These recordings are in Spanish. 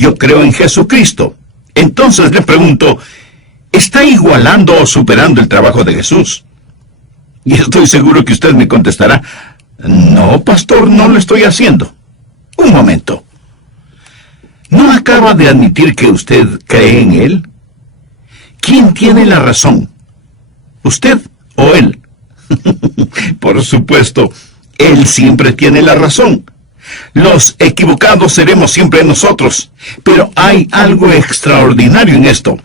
yo creo en Jesucristo. Entonces le pregunto, ¿está igualando o superando el trabajo de Jesús? Y estoy seguro que usted me contestará, no, pastor, no lo estoy haciendo. Un momento. ¿No acaba de admitir que usted cree en Él? ¿Quién tiene la razón? ¿Usted o Él? Por supuesto, Él siempre tiene la razón. Los equivocados seremos siempre nosotros. Pero hay algo extraordinario en esto.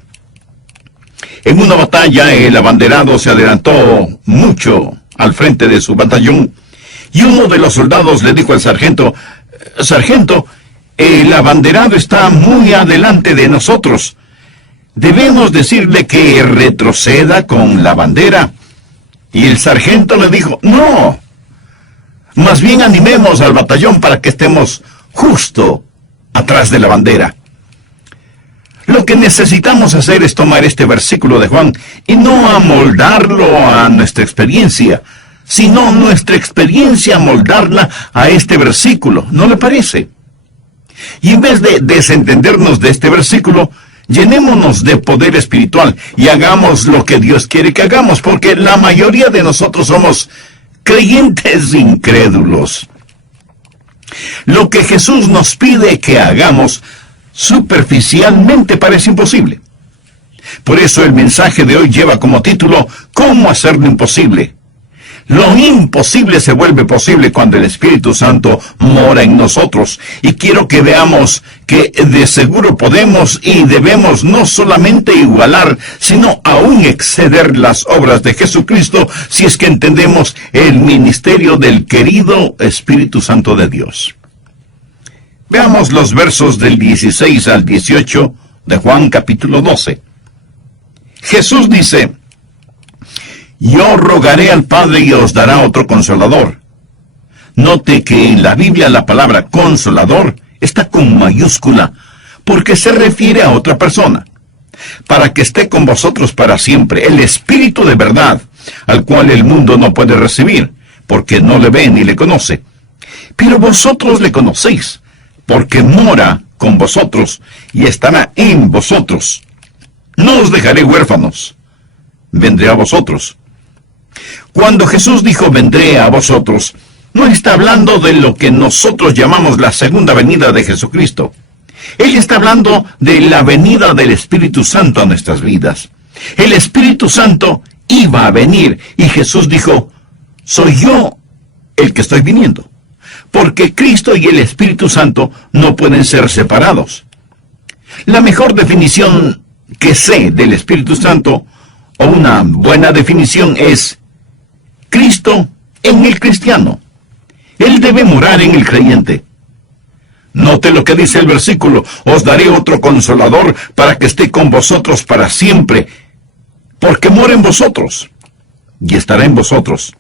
En una batalla, el abanderado se adelantó mucho al frente de su batallón, y uno de los soldados le dijo al sargento, «Sargento, el abanderado está muy adelante de nosotros. Debemos decirle que retroceda con la bandera». Y el sargento le dijo, «No, más bien animemos al batallón para que estemos justo atrás de la bandera». Lo que necesitamos hacer es tomar este versículo de Juan y no amoldarlo a nuestra experiencia, sino nuestra experiencia amoldarla a este versículo. ¿No le parece? Y en vez de desentendernos de este versículo, llenémonos de poder espiritual y hagamos lo que Dios quiere que hagamos, porque la mayoría de nosotros somos creyentes incrédulos. Lo que Jesús nos pide que hagamos superficialmente parece imposible. Por eso el mensaje de hoy lleva como título ¿Cómo hacer lo imposible? Lo imposible se vuelve posible cuando el Espíritu Santo mora en nosotros. Y quiero que veamos que de seguro podemos y debemos no solamente igualar, sino aún exceder las obras de Jesucristo si es que entendemos el ministerio del querido Espíritu Santo de Dios. Veamos los versos del 16 al 18 de Juan capítulo 12. Jesús dice, «Yo rogaré al Padre y os dará otro consolador». Note que en la Biblia la palabra consolador está con mayúscula, porque se refiere a otra persona, para que esté con vosotros para siempre, el Espíritu de verdad, al cual el mundo no puede recibir, porque no le ve ni le conoce. Pero vosotros le conocéis, porque mora con vosotros y estará en vosotros. No os dejaré huérfanos, vendré a vosotros. Cuando Jesús dijo vendré a vosotros, no está hablando de lo que nosotros llamamos la segunda venida de Jesucristo. Él está hablando de la venida del Espíritu Santo a nuestras vidas. El Espíritu Santo iba a venir y Jesús dijo, soy yo el que estoy viniendo. Porque Cristo y el Espíritu Santo no pueden ser separados. La mejor definición que sé del Espíritu Santo, o una buena definición, es Cristo en el cristiano. Él debe morar en el creyente. Note lo que dice el versículo, os daré otro consolador para que esté con vosotros para siempre, porque mora en vosotros y estará en vosotros.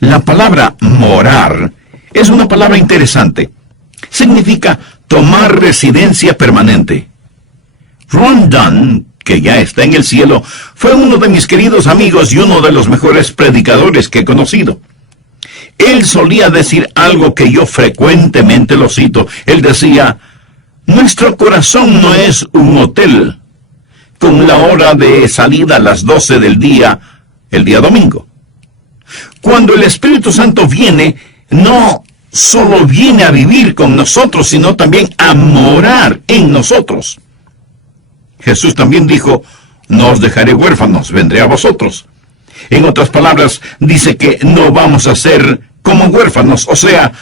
La palabra morar es una palabra interesante. Significa tomar residencia permanente. Ron Dunn, que ya está en el cielo, fue uno de mis queridos amigos y uno de los mejores predicadores que he conocido. Él solía decir algo que yo frecuentemente lo cito. Él decía, nuestro corazón no es un hotel con la hora de salida a las 12 del día, el día domingo. Cuando el Espíritu Santo viene, no solo viene a vivir con nosotros, sino también a morar en nosotros. Jesús también dijo, no os dejaré huérfanos, vendré a vosotros. En otras palabras, dice que no vamos a ser como huérfanos, o sea,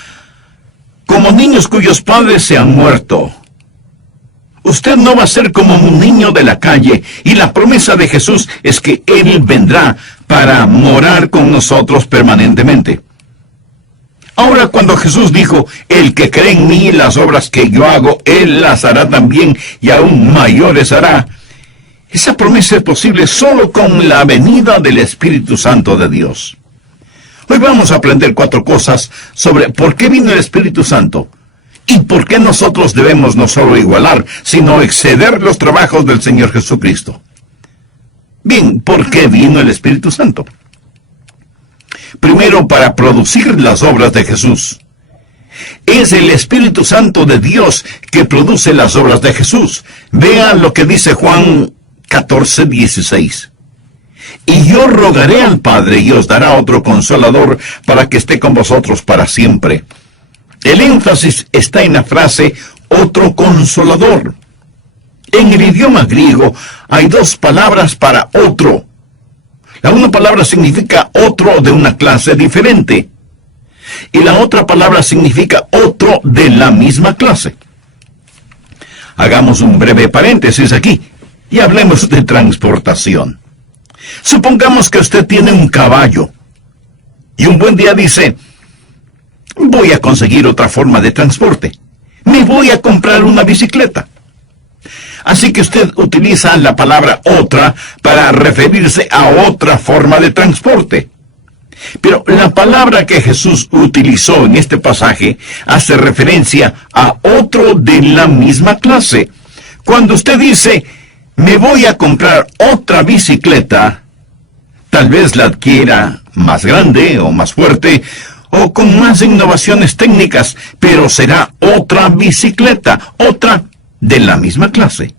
como niños cuyos padres se han muerto. Usted no va a ser como un niño de la calle, y la promesa de Jesús es que Él vendrá para morar con nosotros permanentemente. Ahora, cuando Jesús dijo, el que cree en mí, las obras que yo hago, Él las hará también, y aún mayores hará. Esa promesa es posible solo con la venida del Espíritu Santo de Dios. Hoy vamos a aprender 4 cosas sobre por qué vino el Espíritu Santo, y por qué nosotros debemos no solo igualar, sino exceder los trabajos del Señor Jesucristo. Bien, ¿por qué vino el Espíritu Santo? Primero, para producir las obras de Jesús. Es el Espíritu Santo de Dios que produce las obras de Jesús. Vean lo que dice Juan 14:16. Y yo rogaré al Padre y os dará otro consolador para que esté con vosotros para siempre. El énfasis está en la frase otro consolador. En el idioma griego hay dos palabras para otro. La una palabra significa otro de una clase diferente. Y la otra palabra significa otro de la misma clase. Hagamos un breve paréntesis aquí y hablemos de transportación. Supongamos que usted tiene un caballo y un buen día dice: voy a conseguir otra forma de transporte. Me voy a comprar una bicicleta. Así que usted utiliza la palabra otra para referirse a otra forma de transporte. Pero la palabra que Jesús utilizó en este pasaje hace referencia a otro de la misma clase. Cuando usted dice: me voy a comprar otra bicicleta, tal vez la adquiera más grande o más fuerte o con más innovaciones técnicas, pero será otra bicicleta, otra de la misma clase.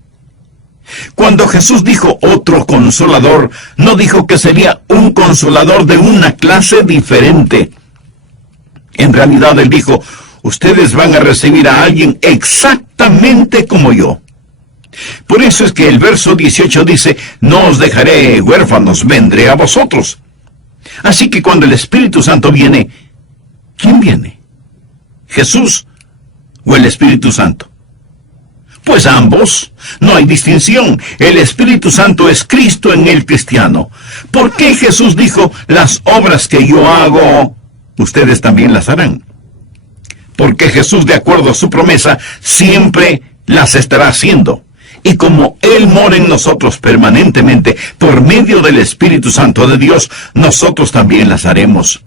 Cuando Jesús dijo otro consolador, no dijo que sería un consolador de una clase diferente. En realidad Él dijo: ustedes van a recibir a alguien exactamente como yo. Por eso es que el verso 18 dice: no os dejaré huérfanos, vendré a vosotros. Así que cuando el Espíritu Santo viene, ¿quién viene? ¿Jesús o el Espíritu Santo? Pues ambos, no hay distinción. El Espíritu Santo es Cristo en el cristiano. ¿Por qué Jesús dijo: las obras que yo hago, ustedes también las harán? Porque Jesús, de acuerdo a su promesa, siempre las estará haciendo. Y como Él mora en nosotros permanentemente, por medio del Espíritu Santo de Dios, nosotros también las haremos.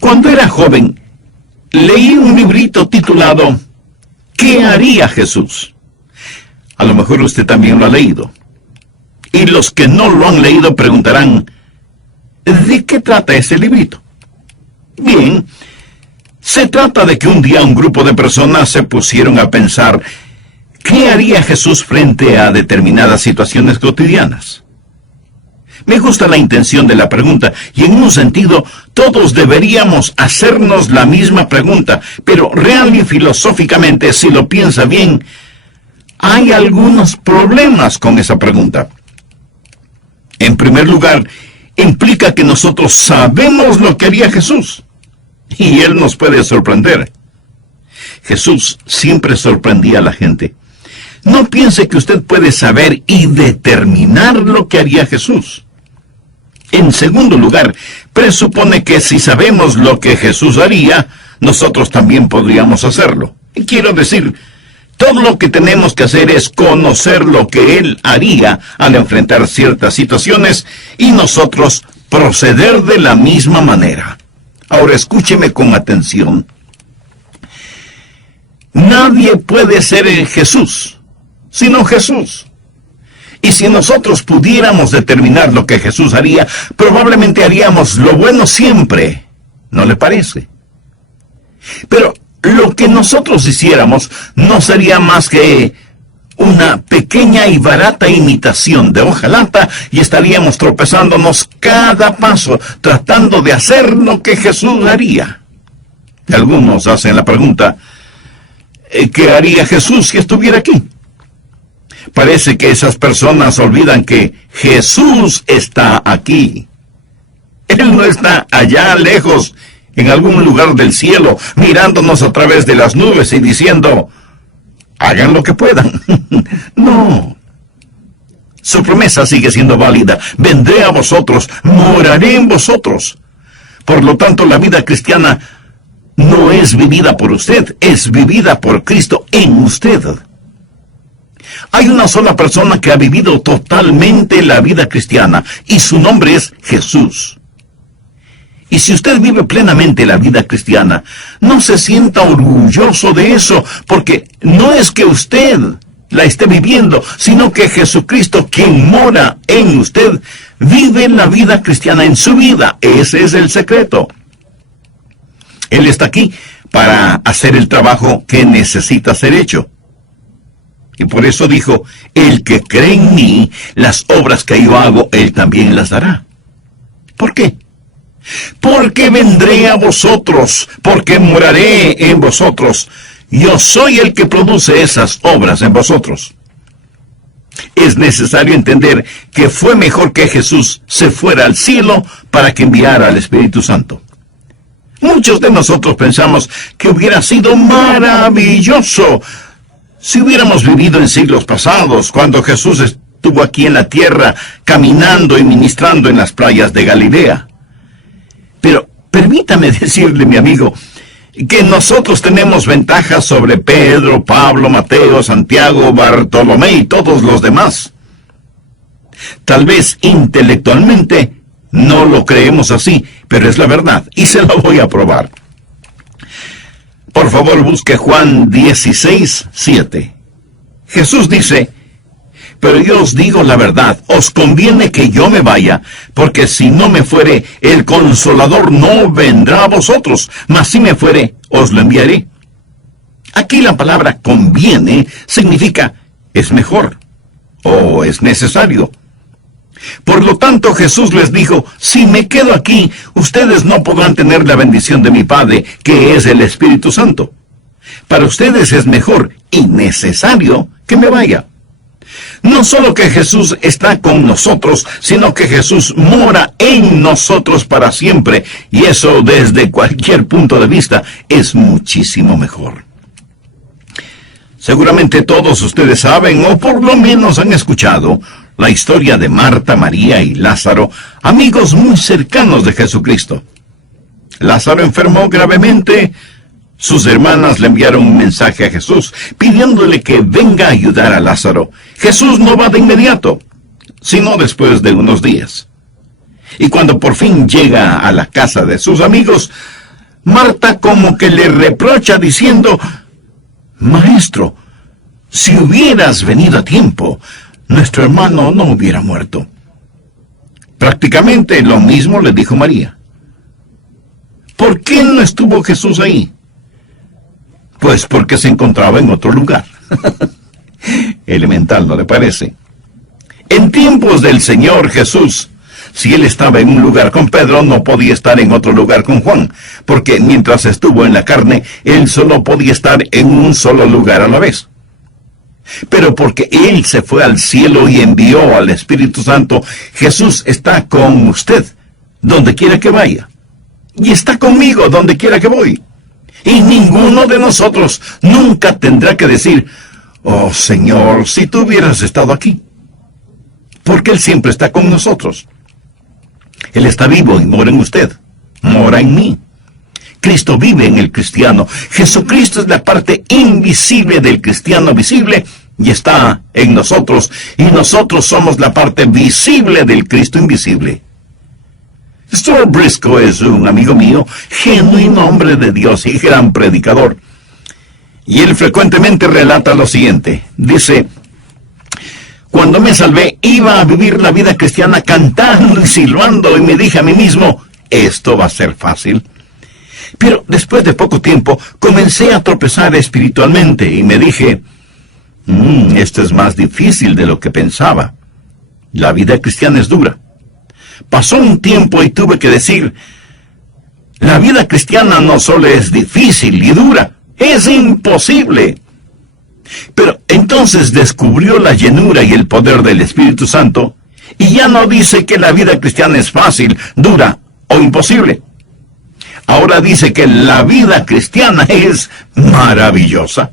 Cuando era joven, leí un librito titulado ¿Qué haría Jesús? A lo mejor usted también lo ha leído. Y los que no lo han leído preguntarán: ¿de qué trata ese librito? Bien, se trata de que un día un grupo de personas se pusieron a pensar: ¿qué haría Jesús frente a determinadas situaciones cotidianas? Me gusta la intención de la pregunta, y en un sentido, todos deberíamos hacernos la misma pregunta, pero real y filosóficamente, si lo piensa bien, hay algunos problemas con esa pregunta. En primer lugar, implica que nosotros sabemos lo que haría Jesús, y Él nos puede sorprender. Jesús siempre sorprendía a la gente. No piense que usted puede saber y determinar lo que haría Jesús. En segundo lugar, presupone que si sabemos lo que Jesús haría, nosotros también podríamos hacerlo. Y quiero decir, todo lo que tenemos que hacer es conocer lo que Él haría al enfrentar ciertas situaciones y nosotros proceder de la misma manera. Ahora escúcheme con atención. Nadie puede ser Jesús, sino Jesús. Y si nosotros pudiéramos determinar lo que Jesús haría, probablemente haríamos lo bueno siempre. ¿No le parece? Pero lo que nosotros hiciéramos no sería más que una pequeña y barata imitación de hojalata, y estaríamos tropezándonos cada paso, tratando de hacer lo que Jesús haría. Algunos hacen la pregunta: ¿qué haría Jesús si estuviera aquí? Parece que esas personas olvidan que Jesús está aquí. Él no está allá lejos, en algún lugar del cielo, mirándonos a través de las nubes y diciendo: hagan lo que puedan. No. Su promesa sigue siendo válida. Vendré a vosotros, moraré en vosotros. Por lo tanto, la vida cristiana no es vivida por usted, es vivida por Cristo en usted. Hay una sola persona que ha vivido totalmente la vida cristiana, y su nombre es Jesús. Y si usted vive plenamente la vida cristiana, no se sienta orgulloso de eso, porque no es que usted la esté viviendo, sino que Jesucristo, quien mora en usted, vive la vida cristiana en su vida. Ese es el secreto. Él está aquí para hacer el trabajo que necesita ser hecho. Y por eso dijo, el que cree en mí, las obras que yo hago, él también las hará. ¿Por qué? Porque vendré a vosotros, porque moraré en vosotros. Yo soy el que produce esas obras en vosotros. Es necesario entender que fue mejor que Jesús se fuera al cielo para que enviara al Espíritu Santo. Muchos de nosotros pensamos que hubiera sido maravilloso si hubiéramos vivido en siglos pasados, cuando Jesús estuvo aquí en la tierra, caminando y ministrando en las playas de Galilea. Pero permítame decirle, mi amigo, que nosotros tenemos ventajas sobre Pedro, Pablo, Mateo, Santiago, Bartolomé y todos los demás. Tal vez intelectualmente no lo creemos así, pero es la verdad, y se lo voy a probar. Por favor, busque Juan 16:7. Jesús dice, pero yo os digo la verdad, os conviene que yo me vaya, porque si no me fuere, el Consolador no vendrá a vosotros, mas si me fuere, os lo enviaré. Aquí la palabra conviene significa es mejor, o es necesario. Por lo tanto, Jesús les dijo, si me quedo aquí, ustedes no podrán tener la bendición de mi Padre, que es el Espíritu Santo. Para ustedes es mejor y necesario que me vaya. No solo que Jesús está con nosotros, sino que Jesús mora en nosotros para siempre, y eso desde cualquier punto de vista es muchísimo mejor. Seguramente todos ustedes saben, o por lo menos han escuchado, la historia de Marta, María y Lázaro, amigos muy cercanos de Jesucristo. Lázaro enfermó gravemente. Sus hermanas le enviaron un mensaje a Jesús, pidiéndole que venga a ayudar a Lázaro. Jesús no va de inmediato, sino después de unos días. Y cuando por fin llega a la casa de sus amigos, Marta como que le reprocha diciendo, Maestro, si hubieras venido a tiempo, nuestro hermano no hubiera muerto. Prácticamente lo mismo le dijo María. ¿Por qué no estuvo Jesús ahí? Pues porque se encontraba en otro lugar. Elemental, ¿no le parece? En tiempos del Señor Jesús, si él estaba en un lugar con Pedro, no podía estar en otro lugar con Juan, porque mientras estuvo en la carne, él solo podía estar en un solo lugar a la vez. Pero porque él se fue al cielo y envió al Espíritu Santo, Jesús está con usted, donde quiera que vaya. Y está conmigo, donde quiera que voy. Y ninguno de nosotros nunca tendrá que decir, oh Señor, si tú hubieras estado aquí. Porque Él siempre está con nosotros. Él está vivo y mora en usted, mora en mí. Cristo vive en el cristiano. Jesucristo es la parte invisible del cristiano visible y está en nosotros. Y nosotros somos la parte visible del Cristo invisible. Stuart Briscoe es un amigo mío, genuino hombre de Dios y gran predicador. Y él frecuentemente relata lo siguiente. Dice, cuando me salvé, iba a vivir la vida cristiana cantando y silbando y me dije a mí mismo, esto va a ser fácil. Pero después de poco tiempo comencé a tropezar espiritualmente y me dije, esto es más difícil de lo que pensaba. La vida cristiana es dura. Pasó un tiempo y tuve que decir, la vida cristiana no solo es difícil y dura, es imposible. Pero entonces descubrió la llenura y el poder del Espíritu Santo y ya no dice que la vida cristiana es fácil, dura o imposible. Ahora dice que la vida cristiana es maravillosa.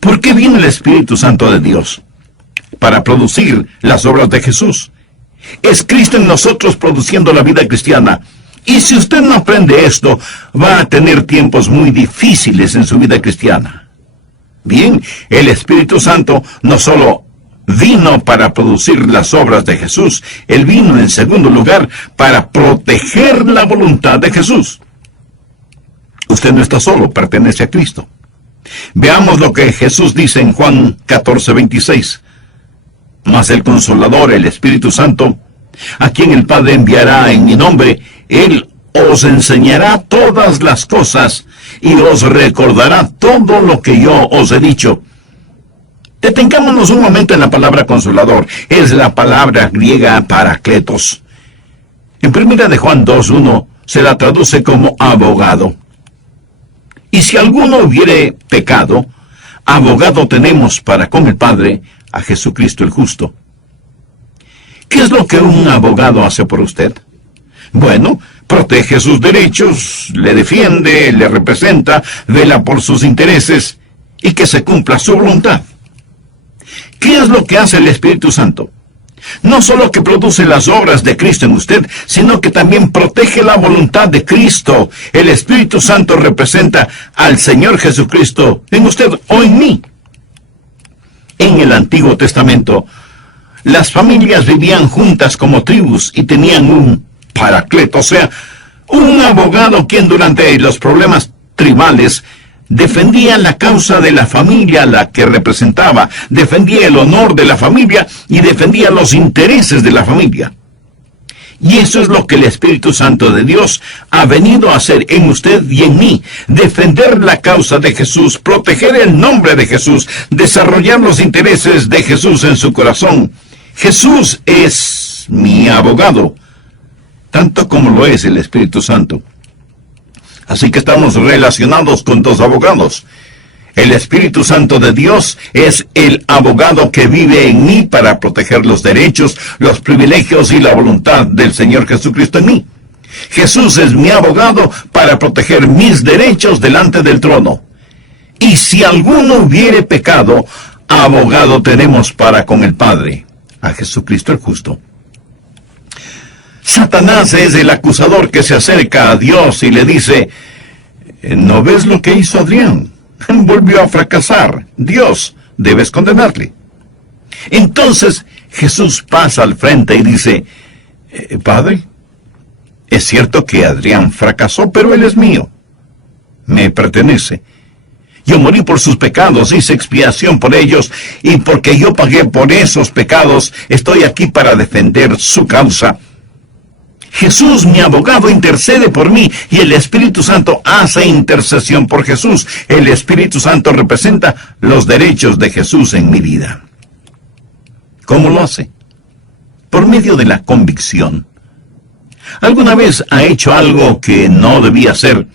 ¿Por qué vino el Espíritu Santo de Dios? Para producir las obras de Jesús. Es Cristo en nosotros produciendo la vida cristiana. Y si usted no aprende esto, va a tener tiempos muy difíciles en su vida cristiana. Bien, el Espíritu Santo no solo vino para producir las obras de Jesús, Él vino en segundo lugar para proteger la voluntad de Jesús. Usted no está solo, pertenece a Cristo. Veamos lo que Jesús dice en Juan 14:26. Mas el Consolador, el Espíritu Santo, a quien el Padre enviará en mi nombre, Él os enseñará todas las cosas y os recordará todo lo que yo os he dicho. Detengámonos un momento en la palabra consolador. Es la palabra griega parakletos. En 1 de Juan 2:1 se la traduce como abogado. Y si alguno hubiere pecado, abogado tenemos para con el Padre, a Jesucristo el justo. ¿Qué es lo que un abogado hace por usted? Bueno, protege sus derechos, le defiende, le representa, vela por sus intereses y que se cumpla su voluntad. ¿Qué es lo que hace el Espíritu Santo? No solo que produce las obras de Cristo en usted, sino que también protege la voluntad de Cristo. El Espíritu Santo representa al Señor Jesucristo en usted o en mí. En el Antiguo Testamento, las familias vivían juntas como tribus y tenían un paracleto, o sea, un abogado quien durante los problemas tribales defendía la causa de la familia a la que representaba, defendía el honor de la familia y defendía los intereses de la familia. Y eso es lo que el Espíritu Santo de Dios ha venido a hacer en usted y en mí, defender la causa de Jesús, proteger el nombre de Jesús, desarrollar los intereses de Jesús en su corazón. Jesús es mi abogado, tanto como lo es el Espíritu Santo. Así que estamos relacionados con dos abogados. El Espíritu Santo de Dios es el abogado que vive en mí para proteger los derechos, los privilegios y la voluntad del Señor Jesucristo en mí. Jesús es mi abogado para proteger mis derechos delante del trono. Y si alguno hubiere pecado, abogado tenemos para con el Padre, a Jesucristo el justo. Satanás es el acusador que se acerca a Dios y le dice: ¿no ves lo que hizo Adrián? Volvió a fracasar. Dios, debes condenarle. Entonces Jesús pasa al frente y dice: Padre, es cierto que Adrián fracasó, pero él es mío. Me pertenece. Yo morí por sus pecados, hice expiación por ellos, y porque yo pagué por esos pecados, estoy aquí para defender su causa. Jesús, mi abogado, intercede por mí y el Espíritu Santo hace intercesión por Jesús. El Espíritu Santo representa los derechos de Jesús en mi vida. ¿Cómo lo hace? Por medio de la convicción. ¿Alguna vez ha hecho algo que no debía hacer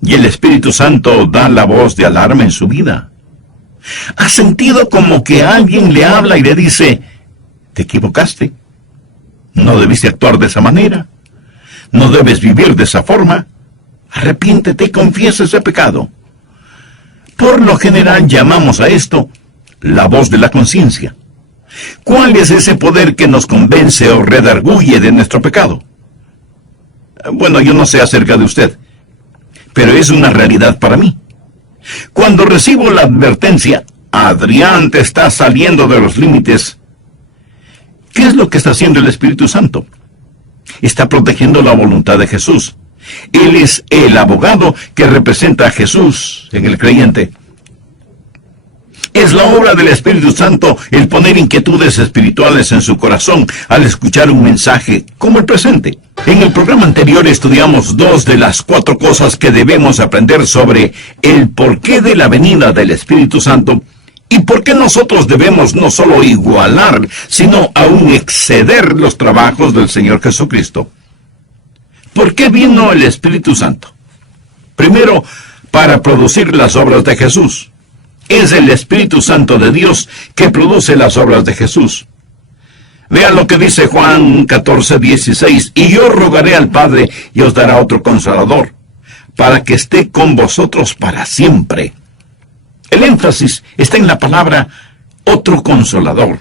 y el Espíritu Santo da la voz de alarma en su vida? ¿Ha sentido como que alguien le habla y le dice: te equivocaste? No debiste actuar de esa manera. No debes vivir de esa forma. Arrepiéntete y confiesa ese pecado. Por lo general llamamos a esto la voz de la conciencia. ¿Cuál es ese poder que nos convence o redarguye de nuestro pecado? Bueno, yo no sé acerca de usted, pero es una realidad para mí. Cuando recibo la advertencia: Adrián, te está saliendo de los límites, ¿qué es lo que está haciendo el Espíritu Santo? Está protegiendo la voluntad de Jesús. Él es el abogado que representa a Jesús en el creyente. Es la obra del Espíritu Santo el poner inquietudes espirituales en su corazón al escuchar un mensaje como el presente. En el programa anterior estudiamos 2 de las 4 cosas que debemos aprender sobre el porqué de la venida del Espíritu Santo. ¿Y por qué nosotros debemos no solo igualar, sino aún exceder los trabajos del Señor Jesucristo? ¿Por qué vino el Espíritu Santo? Primero, para producir las obras de Jesús. Es el Espíritu Santo de Dios que produce las obras de Jesús. Vean lo que dice Juan 14:16. Y yo rogaré al Padre y os dará otro Consolador, para que esté con vosotros para siempre. El énfasis está en la palabra otro Consolador.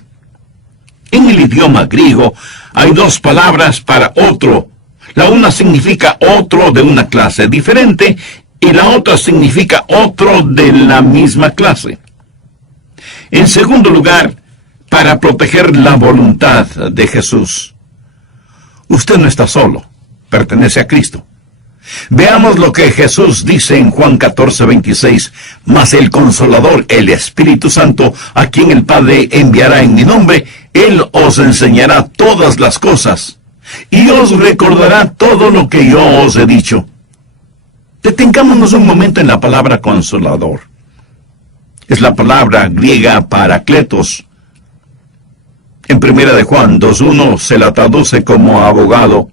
En el idioma griego hay 2 palabras para otro. La una significa otro de una clase diferente y la otra significa otro de la misma clase. En segundo lugar, para proteger la voluntad de Jesús. Usted no está solo, pertenece a Cristo. Veamos lo que Jesús dice en Juan 14:26. Mas el Consolador, el Espíritu Santo, a quien el Padre enviará en mi nombre, Él os enseñará todas las cosas y os recordará todo lo que yo os he dicho. Detengámonos un momento en la palabra consolador. Es la palabra griega parakletos. En 1 de Juan 2:1 se la traduce como abogado.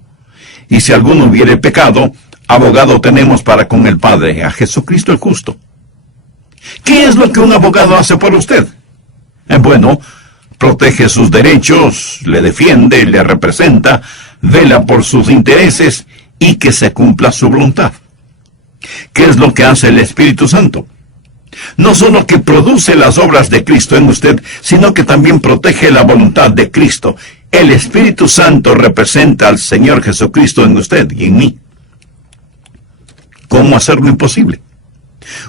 Y si alguno hubiere pecado, abogado tenemos para con el Padre, a Jesucristo el justo. ¿Qué es lo que un abogado hace por usted? Bueno, protege sus derechos, le defiende, le representa, vela por sus intereses y que se cumpla su voluntad. ¿Qué es lo que hace el Espíritu Santo? No solo que produce las obras de Cristo en usted, sino que también protege la voluntad de Cristo. El Espíritu Santo representa al Señor Jesucristo en usted y en mí. ¿Cómo hacerlo imposible?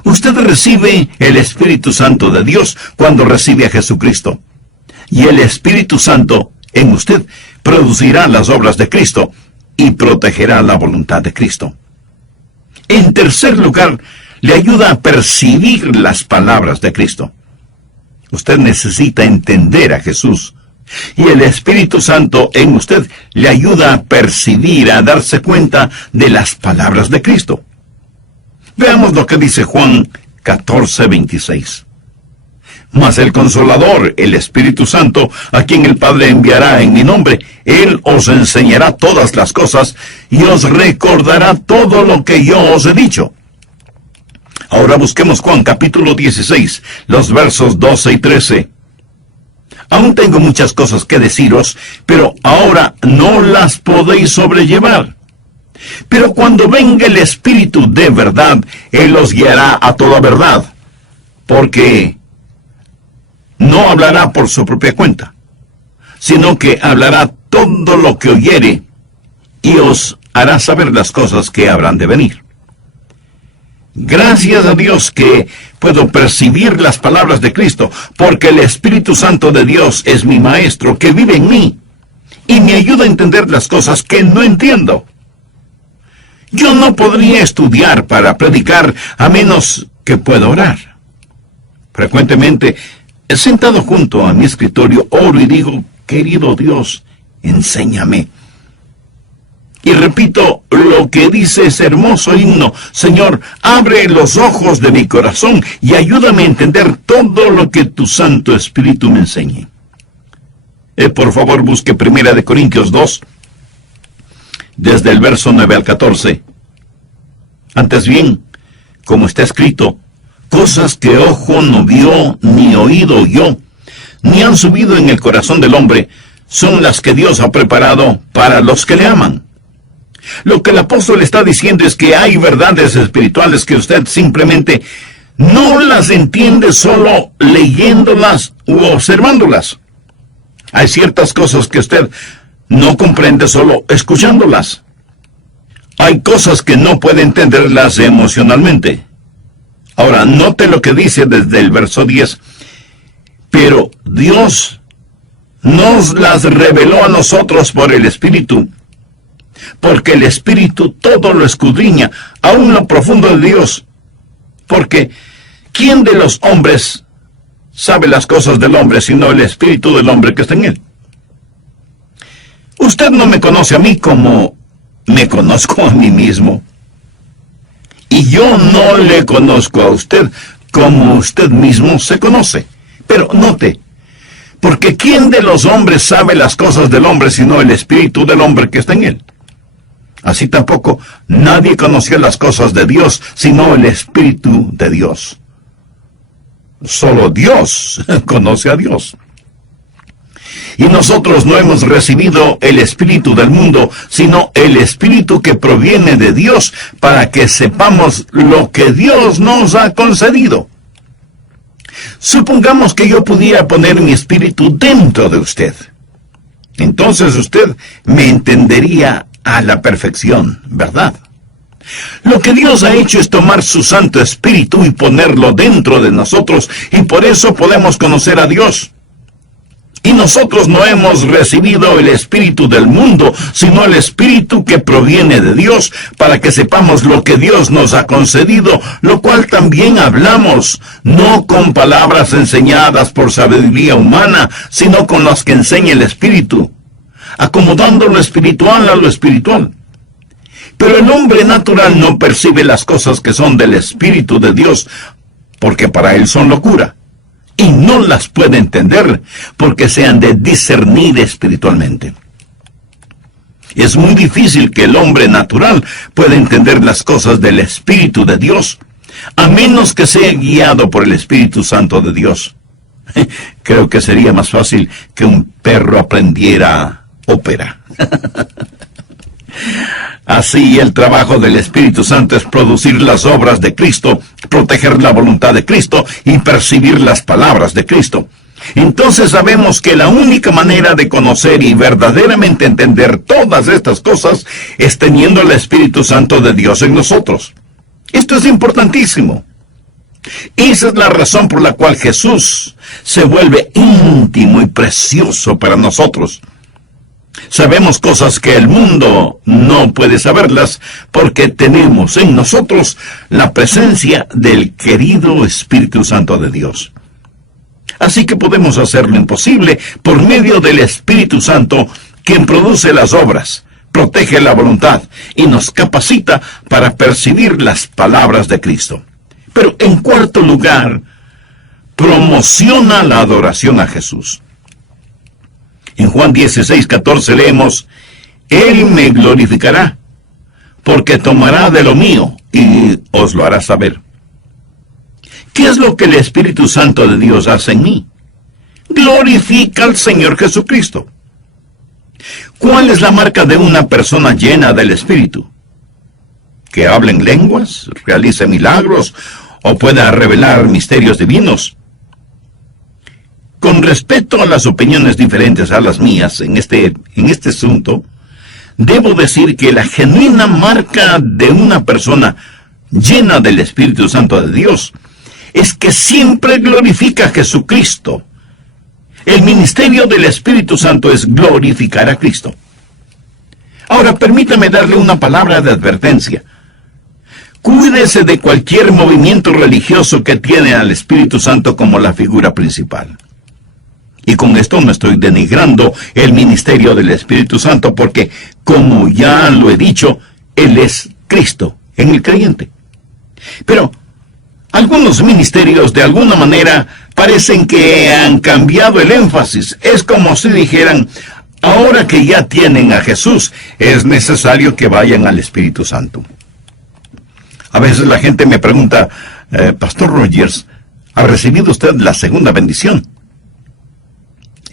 Usted recibe el Espíritu Santo de Dios cuando recibe a Jesucristo. Y el Espíritu Santo en usted producirá las obras de Cristo y protegerá la voluntad de Cristo. En tercer lugar, le ayuda a percibir las palabras de Cristo. Usted necesita entender a Jesús, y el Espíritu Santo en usted le ayuda a percibir, a darse cuenta de las palabras de Cristo. Veamos lo que dice Juan 14:26. Mas el Consolador, el Espíritu Santo, a quien el Padre enviará en mi nombre, Él os enseñará todas las cosas y os recordará todo lo que yo os he dicho. Ahora busquemos Juan capítulo 16, los versos 12 y 13. Aún tengo muchas cosas que deciros, pero ahora no las podéis sobrellevar. Pero cuando venga el Espíritu de verdad, Él os guiará a toda verdad, porque no hablará por su propia cuenta, sino que hablará todo lo que oyere, y os hará saber las cosas que habrán de venir. Gracias a Dios que puedo percibir las palabras de Cristo, porque el Espíritu Santo de Dios es mi Maestro, que vive en mí, y me ayuda a entender las cosas que no entiendo. Yo no podría estudiar para predicar a menos que pueda orar. Frecuentemente, sentado junto a mi escritorio, oro y digo, querido Dios, enséñame. Y repito lo que dice ese hermoso himno: Señor, abre los ojos de mi corazón y ayúdame a entender todo lo que tu Santo Espíritu me enseñe. Por favor, busque 1 Corintios 2, desde el verso 9 al 14. Antes bien, como está escrito, cosas que ojo no vio, ni oído oyó, ni han subido en el corazón del hombre, son las que Dios ha preparado para los que le aman. Lo que el apóstol está diciendo es que hay verdades espirituales que usted simplemente no las entiende solo leyéndolas u observándolas. Hay ciertas cosas que usted no comprende solo escuchándolas. Hay cosas que no puede entenderlas emocionalmente. Ahora, note lo que dice desde el verso 10. Pero Dios nos las reveló a nosotros por el Espíritu, porque el Espíritu todo lo escudriña, aún lo profundo de Dios. Porque ¿quién de los hombres sabe las cosas del hombre sino el Espíritu del hombre que está en él? Usted no me conoce a mí como me conozco a mí mismo. Y yo no le conozco a usted como usted mismo se conoce. Pero note, porque ¿quién de los hombres sabe las cosas del hombre sino el Espíritu del hombre que está en él? Así tampoco nadie conoció las cosas de Dios sino el Espíritu de Dios. Solo Dios conoce a Dios. Y nosotros no hemos recibido el espíritu del mundo, sino el espíritu que proviene de Dios, para que sepamos lo que Dios nos ha concedido. Supongamos que yo pudiera poner mi espíritu dentro de usted. Entonces usted me entendería a la perfección, ¿verdad? Lo que Dios ha hecho es tomar su Santo Espíritu y ponerlo dentro de nosotros, y por eso podemos conocer a Dios. Y nosotros no hemos recibido el espíritu del mundo, sino el espíritu que proviene de Dios, para que sepamos lo que Dios nos ha concedido, lo cual también hablamos, no con palabras enseñadas por sabiduría humana, sino con las que enseña el Espíritu, acomodando lo espiritual a lo espiritual. Pero el hombre natural no percibe las cosas que son del Espíritu de Dios, porque para él son locura, y no las puede entender, porque se han de discernir espiritualmente. Es muy difícil que el hombre natural pueda entender las cosas del Espíritu de Dios, a menos que sea guiado por el Espíritu Santo de Dios. Creo que sería más fácil que un perro aprendiera ópera. Así, el trabajo del Espíritu Santo es producir las obras de Cristo, proteger la voluntad de Cristo y percibir las palabras de Cristo. Entonces sabemos que la única manera de conocer y verdaderamente entender todas estas cosas es teniendo el Espíritu Santo de Dios en nosotros. Esto es importantísimo. Esa es la razón por la cual Jesús se vuelve íntimo y precioso para nosotros. Sabemos cosas que el mundo no puede saberlas porque tenemos en nosotros la presencia del querido Espíritu Santo de Dios. Así que podemos hacer lo imposible por medio del Espíritu Santo, quien produce las obras, protege la voluntad y nos capacita para percibir las palabras de Cristo. Pero en cuarto lugar, promociona la adoración a Jesús. En Juan 16:14 leemos, Él me glorificará, porque tomará de lo mío y os lo hará saber. ¿Qué es lo que el Espíritu Santo de Dios hace en mí? Glorifica al Señor Jesucristo. ¿Cuál es la marca de una persona llena del Espíritu? Que hable en lenguas, realice milagros o pueda revelar misterios divinos. Con respecto a las opiniones diferentes a las mías en este asunto, debo decir que la genuina marca de una persona llena del Espíritu Santo de Dios es que siempre glorifica a Jesucristo. El ministerio del Espíritu Santo es glorificar a Cristo. Ahora, permítame darle una palabra de advertencia. Cuídese de cualquier movimiento religioso que tiene al Espíritu Santo como la figura principal. Y con esto no estoy denigrando el ministerio del Espíritu Santo, porque, como ya lo he dicho, Él es Cristo en el creyente. Pero algunos ministerios, de alguna manera, parecen que han cambiado el énfasis. Es como si dijeran, ahora que ya tienen a Jesús, es necesario que vayan al Espíritu Santo. A veces la gente me pregunta, Pastor Rogers, ¿ha recibido usted la segunda bendición?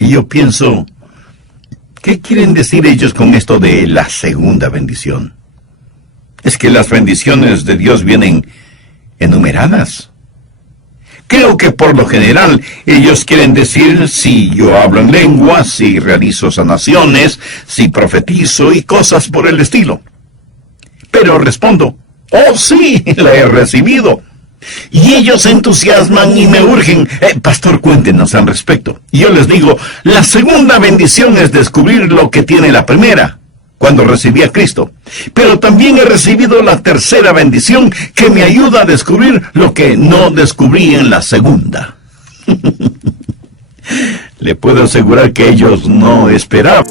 Y yo pienso, ¿qué quieren decir ellos con esto de la segunda bendición? ¿Es que las bendiciones de Dios vienen enumeradas? Creo que por lo general ellos quieren decir si yo hablo en lenguas, si realizo sanaciones, si profetizo y cosas por el estilo. Pero respondo, oh sí, la he recibido. Y ellos se entusiasman y me urgen, pastor, cuéntenos al respecto. Y yo les digo, la segunda bendición es descubrir lo que tiene la primera, cuando recibí a Cristo. Pero también he recibido la tercera bendición, que me ayuda a descubrir lo que no descubrí en la segunda. Le puedo asegurar que ellos no esperaban.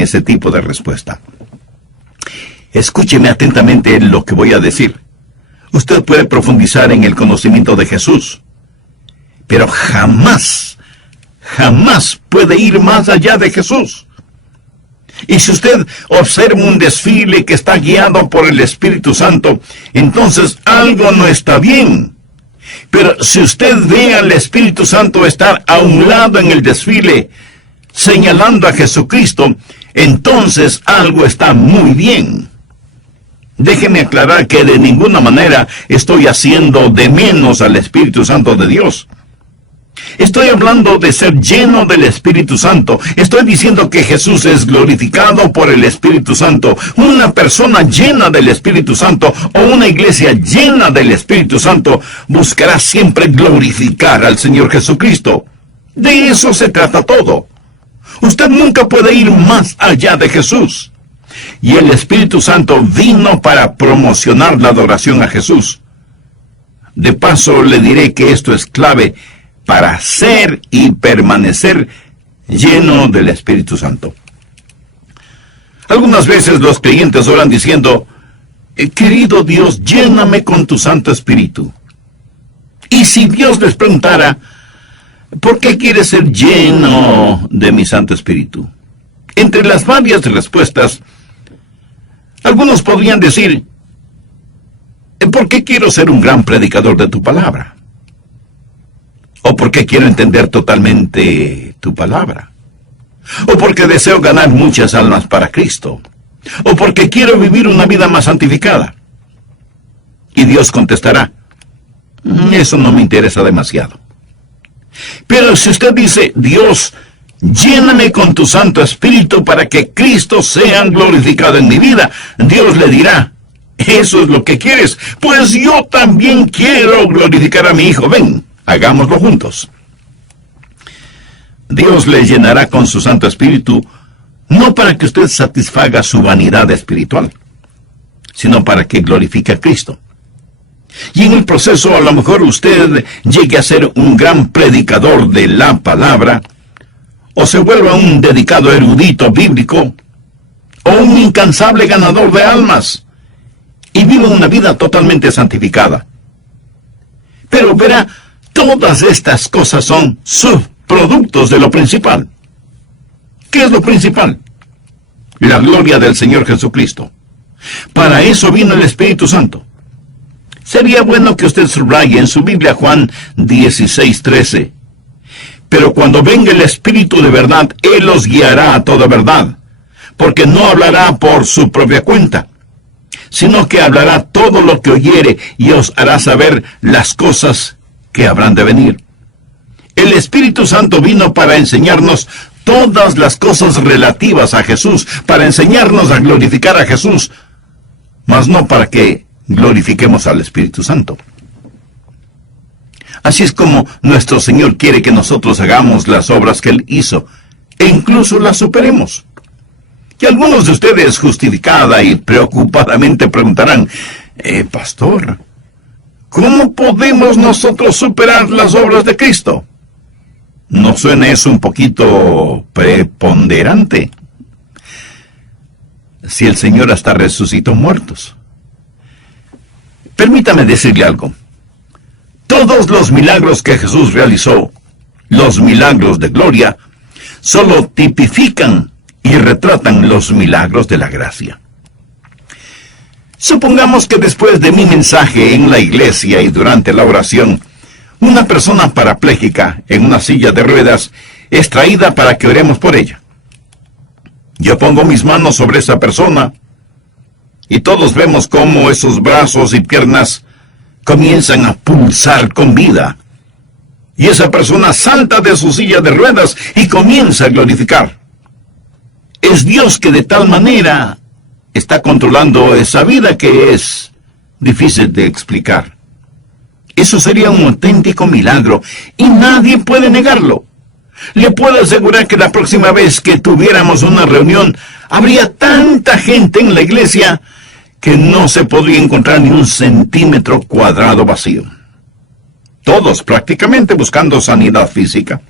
Ese tipo de respuesta. Escúcheme atentamente lo que voy a decir. Usted puede profundizar en el conocimiento de Jesús, pero jamás puede ir más allá de Jesús. Y si usted observa un desfile que está guiado por el Espíritu Santo, entonces algo no está bien. Pero si usted ve al Espíritu Santo estar a un lado en el desfile, señalando a Jesucristo, entonces algo está muy bien. Déjeme aclarar que de ninguna manera estoy haciendo de menos al Espíritu Santo de Dios. Estoy hablando de ser lleno del Espíritu Santo. Estoy diciendo que Jesús es glorificado por el Espíritu Santo. Una persona llena del Espíritu Santo o una iglesia llena del Espíritu Santo buscará siempre glorificar al Señor Jesucristo. De eso se trata todo. Usted nunca puede ir más allá de Jesús. Y el Espíritu Santo vino para promocionar la adoración a Jesús. De paso, le diré que esto es clave para ser y permanecer lleno del Espíritu Santo. Algunas veces los creyentes oran diciendo, querido Dios, lléname con tu Santo Espíritu. Y si Dios les preguntara, ¿por qué quieres ser lleno de mi Santo Espíritu? Entre las varias respuestas, algunos podrían decir, ¿por qué quiero ser un gran predicador de tu palabra? ¿O porque quiero entender totalmente tu palabra? ¿O porque deseo ganar muchas almas para Cristo? ¿O porque quiero vivir una vida más santificada? Y Dios contestará, eso no me interesa demasiado. Pero si usted dice, Dios, lléname con tu Santo Espíritu para que Cristo sea glorificado en mi vida, Dios le dirá, ¿eso es lo que quieres? Pues yo también quiero glorificar a mi Hijo. Ven, hagámoslo juntos. Dios le llenará con su Santo Espíritu, no para que usted satisfaga su vanidad espiritual, sino para que glorifique a Cristo. Y en el proceso a lo mejor usted llegue a ser un gran predicador de la palabra, o se vuelva un dedicado erudito bíblico, o un incansable ganador de almas, y viva una vida totalmente santificada. Pero verá, todas estas cosas son subproductos de lo principal. ¿Qué es lo principal? La gloria del Señor Jesucristo. Para eso vino el Espíritu Santo. Sería bueno que usted subraye en su Biblia Juan 16:13. Pero cuando venga el Espíritu de verdad, Él los guiará a toda verdad, porque no hablará por su propia cuenta, sino que hablará todo lo que oyere y os hará saber las cosas que habrán de venir. El Espíritu Santo vino para enseñarnos todas las cosas relativas a Jesús, para enseñarnos a glorificar a Jesús, mas no para que glorifiquemos al Espíritu Santo. Así es como nuestro Señor quiere que nosotros hagamos las obras que Él hizo, e incluso las superemos. Y algunos de ustedes justificada y preocupadamente preguntarán, pastor, ¿cómo podemos nosotros superar las obras de Cristo? ¿No suena eso un poquito preponderante? Si el Señor hasta resucitó muertos. Permítame decirle algo. Todos los milagros que Jesús realizó, los milagros de gloria, solo tipifican y retratan los milagros de la gracia. Supongamos que después de mi mensaje en la iglesia y durante la oración, una persona parapléjica en una silla de ruedas es traída para que oremos por ella. Yo pongo mis manos sobre esa persona y todos vemos cómo esos brazos y piernas comienzan a pulsar con vida. Y esa persona salta de su silla de ruedas y comienza a glorificar. Es Dios que de tal manera está controlando esa vida que es difícil de explicar. Eso sería un auténtico milagro y nadie puede negarlo. Le puedo asegurar que la próxima vez que tuviéramos una reunión, habría tanta gente en la iglesia que no se podría encontrar ni un centímetro cuadrado vacío. Todos prácticamente buscando sanidad física.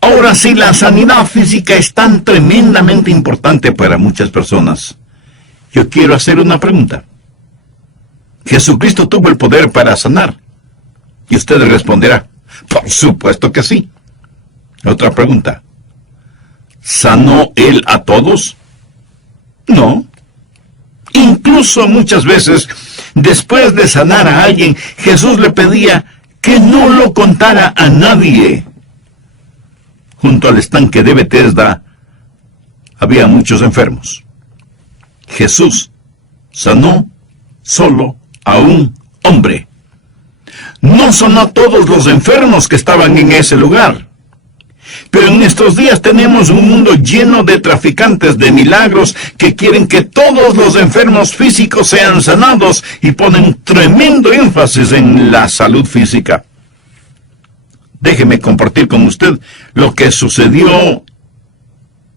Ahora, si la sanidad física es tan tremendamente importante para muchas personas, Yo quiero hacer una pregunta. ¿Jesucristo tuvo el poder para sanar? Y usted responderá, por supuesto que sí. Otra pregunta. ¿Sanó Él a todos? No. Incluso muchas veces, después de sanar a alguien, Jesús le pedía que no lo contara a nadie. Junto al estanque de Betesda había muchos enfermos. Jesús sanó solo a un hombre. No sanó a todos los enfermos que estaban en ese lugar. Pero en estos días tenemos un mundo lleno de traficantes de milagros que quieren que todos los enfermos físicos sean sanados y ponen tremendo énfasis en la salud física. Déjeme compartir con usted lo que sucedió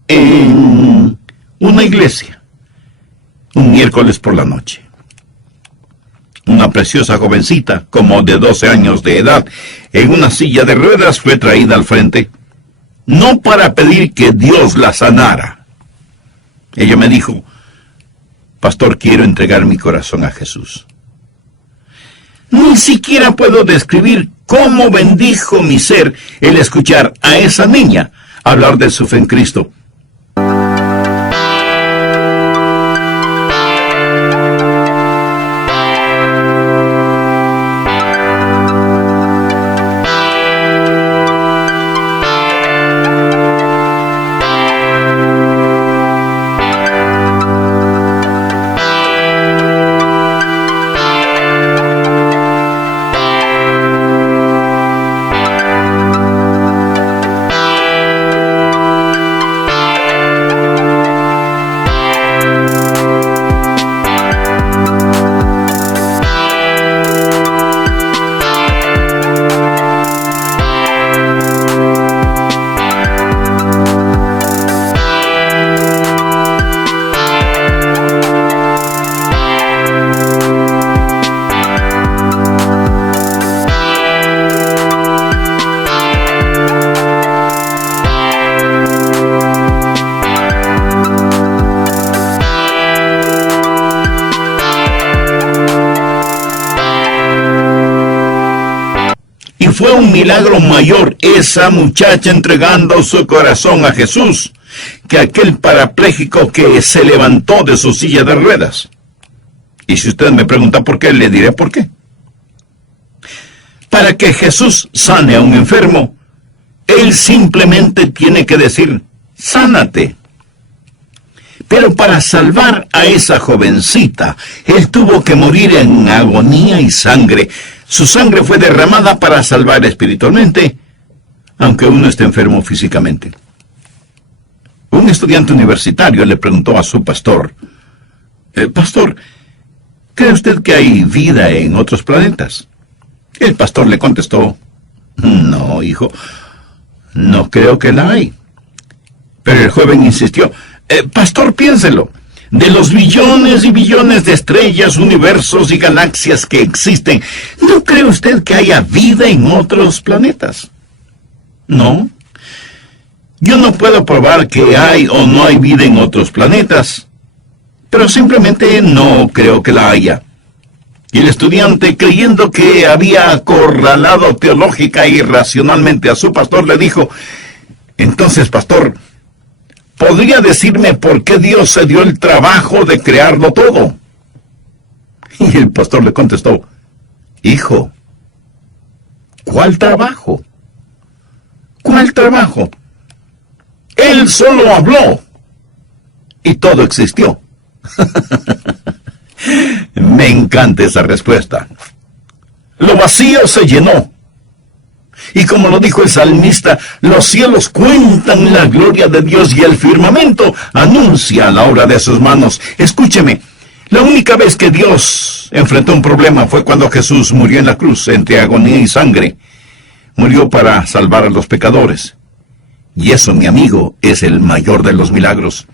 en una iglesia un miércoles por la noche. Una preciosa jovencita, como de 12 años de edad, en una silla de ruedas fue traída al frente, no para pedir que Dios la sanara. Ella me dijo, pastor, quiero entregar mi corazón a Jesús. Ni siquiera puedo describir cómo bendijo mi ser el escuchar a esa niña hablar de su fe en Cristo. Fue un milagro mayor esa muchacha entregando su corazón a Jesús que aquel parapléjico que se levantó de su silla de ruedas. Y si usted me pregunta por qué, le diré por qué. Para que Jesús sane a un enfermo, Él simplemente tiene que decir, sánate. Pero para salvar a esa jovencita, Él tuvo que morir en agonía y sangre. Su sangre fue derramada para salvar espiritualmente, aunque uno esté enfermo físicamente. Un estudiante universitario le preguntó a su pastor, pastor, ¿cree usted que hay vida en otros planetas? El pastor le contestó, no, hijo, no creo que la hay. Pero el joven insistió, pastor, piénselo. De los billones y billones de estrellas, universos y galaxias que existen, ¿no cree usted que haya vida en otros planetas? No. Yo no puedo probar que hay o no hay vida en otros planetas, pero simplemente no creo que la haya. Y el estudiante, creyendo que había acorralado teológica y racionalmente a su pastor, le dijo, entonces, pastor, ¿podría decirme por qué Dios se dio el trabajo de crearlo todo? Y el pastor le contestó, hijo, ¿cuál trabajo? ¿Cuál trabajo? Él solo habló y todo existió. Me encanta esa respuesta. Lo vacío se llenó. Y como lo dijo el salmista, los cielos cuentan la gloria de Dios y el firmamento anuncia la obra de sus manos. Escúcheme, la única vez que Dios enfrentó un problema fue cuando Jesús murió en la cruz entre agonía y sangre. Murió para salvar a los pecadores. Y eso, mi amigo, es el mayor de los milagros.